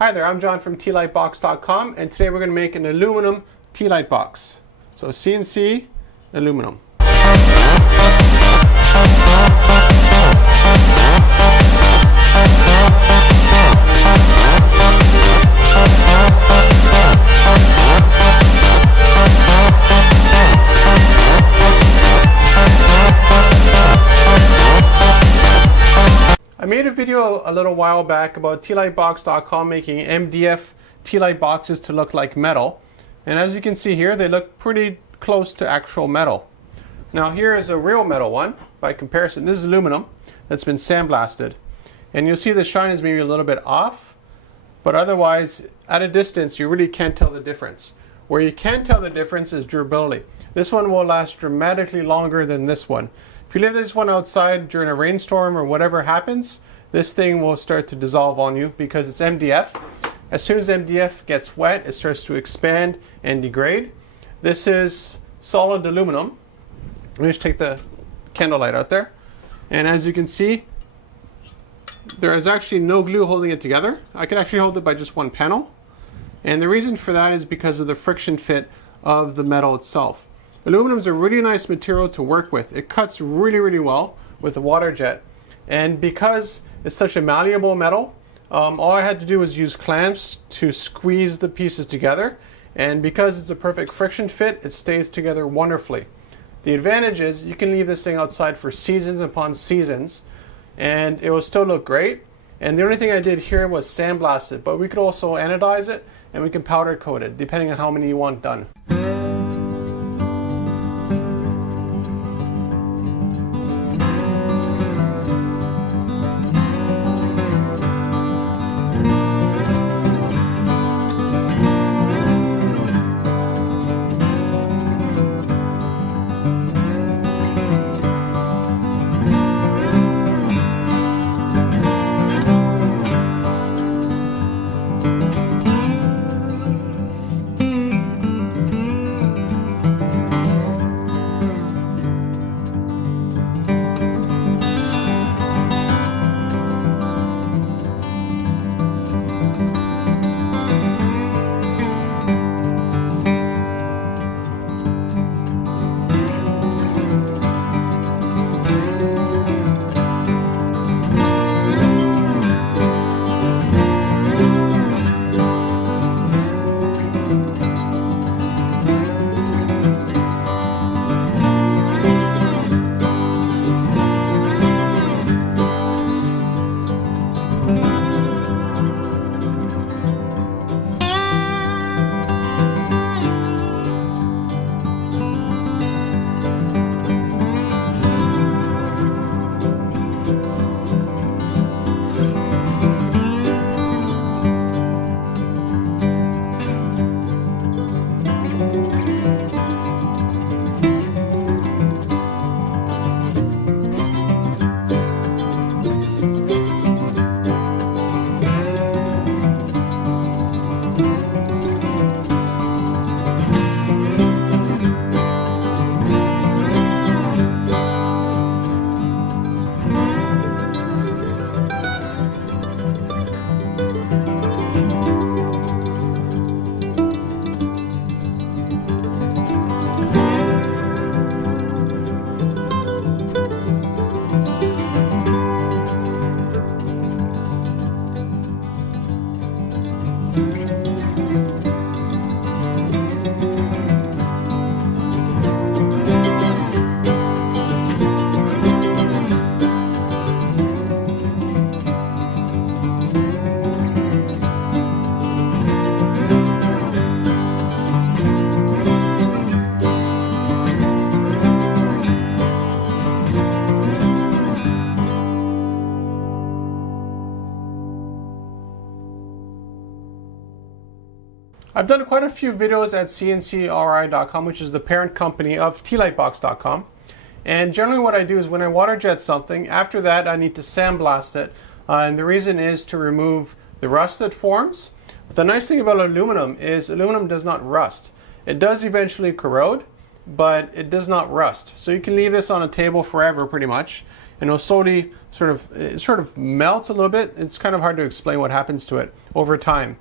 Hi there, I'm John from TLightBox.com, and today we're going to make an aluminum tea light box. So CNC aluminum. I made a video a little while back about TLightBox.com making MDF tea light boxes to look like metal, and as you can see here, they look pretty close to actual metal. Now here is a real metal one by comparison. This is aluminum that's been sandblasted, and you'll see the shine is maybe a little bit off, but otherwise at a distance you really can't tell the difference. Where you can tell the difference is durability. This one will last dramatically longer than this one. If you leave this one outside during a rainstorm or whatever happens, this thing will start to dissolve on you because it's MDF. As soon as MDF gets wet, it starts to expand and degrade. This is solid aluminum. Let me just take the candle light out there. And as you can see, there is actually no glue holding it together. I can actually hold it by just one panel. And the reason for that is because of the friction fit of the metal itself. Aluminum is a really nice material to work with. It cuts really well with a water jet. And because it's such a malleable metal, all I had to do was use clamps to squeeze the pieces together. And because it's a perfect friction fit, it stays together wonderfully. The advantage is you can leave this thing outside for seasons upon seasons and it will still look great. And the only thing I did here was sandblast it, but we could also anodize it and we can powder coat it depending on how many you want done. I've done quite a few videos at CNCKing.com, which is the parent company of TLightBox.com. And generally what I do is when I water jet something, after that I need to sandblast it. And the reason is to remove the rust that forms. But the nice thing about aluminum is aluminum does not rust. It does eventually corrode, but it does not rust. So you can leave this on a table forever pretty much, and it'll slowly it sort of melts a little bit. It's kind of hard to explain what happens to it over time,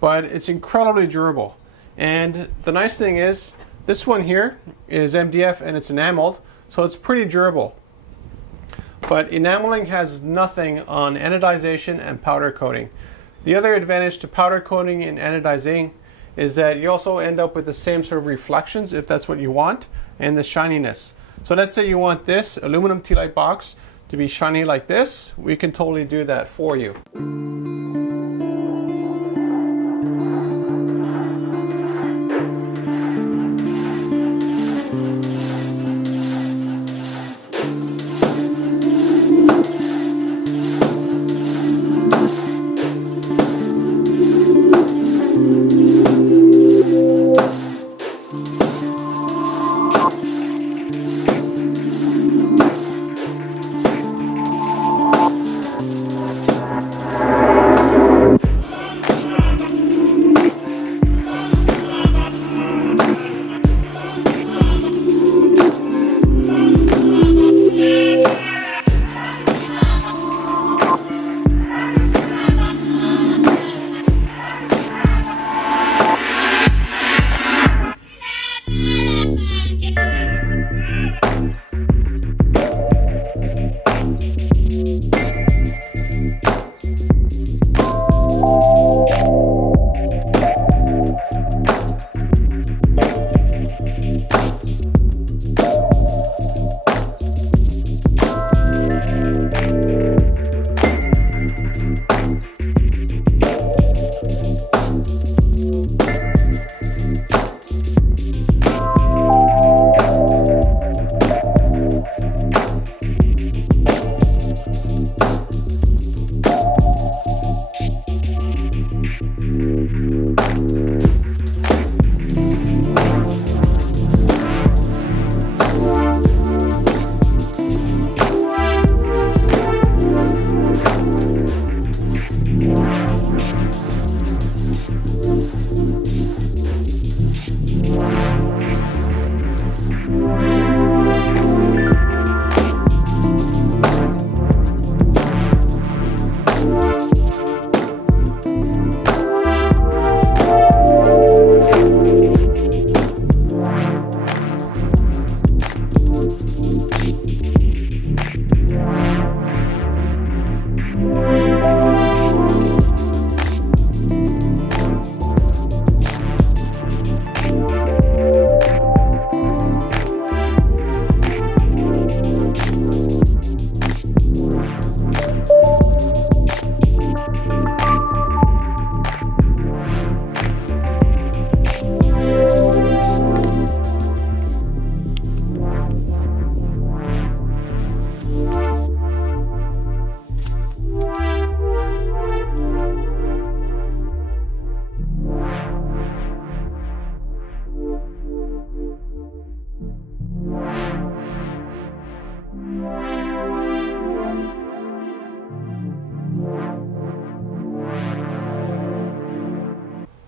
but it's incredibly durable. And the nice thing is, this one here is MDF and it's enameled, so it's pretty durable. But enameling has nothing on anodization and powder coating. The other advantage to powder coating and anodizing is that you also end up with the same sort of reflections, if that's what you want, and the shininess. So let's say you want this aluminum tea light box to be shiny like this. We can totally do that for you.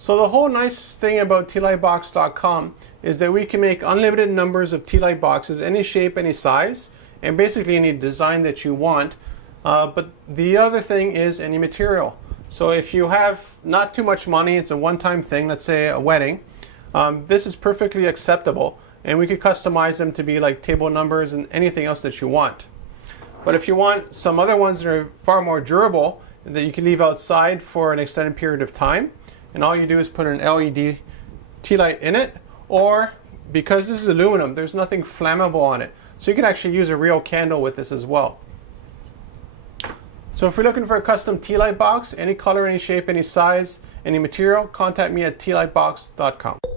So the whole nice thing about tealightbox.com is that we can make unlimited numbers of tea light boxes, any shape, any size, and basically any design that you want. But the other thing is any material. So if you have not too much money, it's a one-time thing, let's say a wedding, this is perfectly acceptable, and we could customize them to be like table numbers and anything else that you want. But if you want some other ones that are far more durable that you can leave outside for an extended period of time, and all you do is put an LED tea light in it, or because this is aluminum, there's nothing flammable on it. So you can actually use a real candle with this as well. So if you're looking for a custom tea light box, any color, any shape, any size, any material, contact me at tealightbox.com.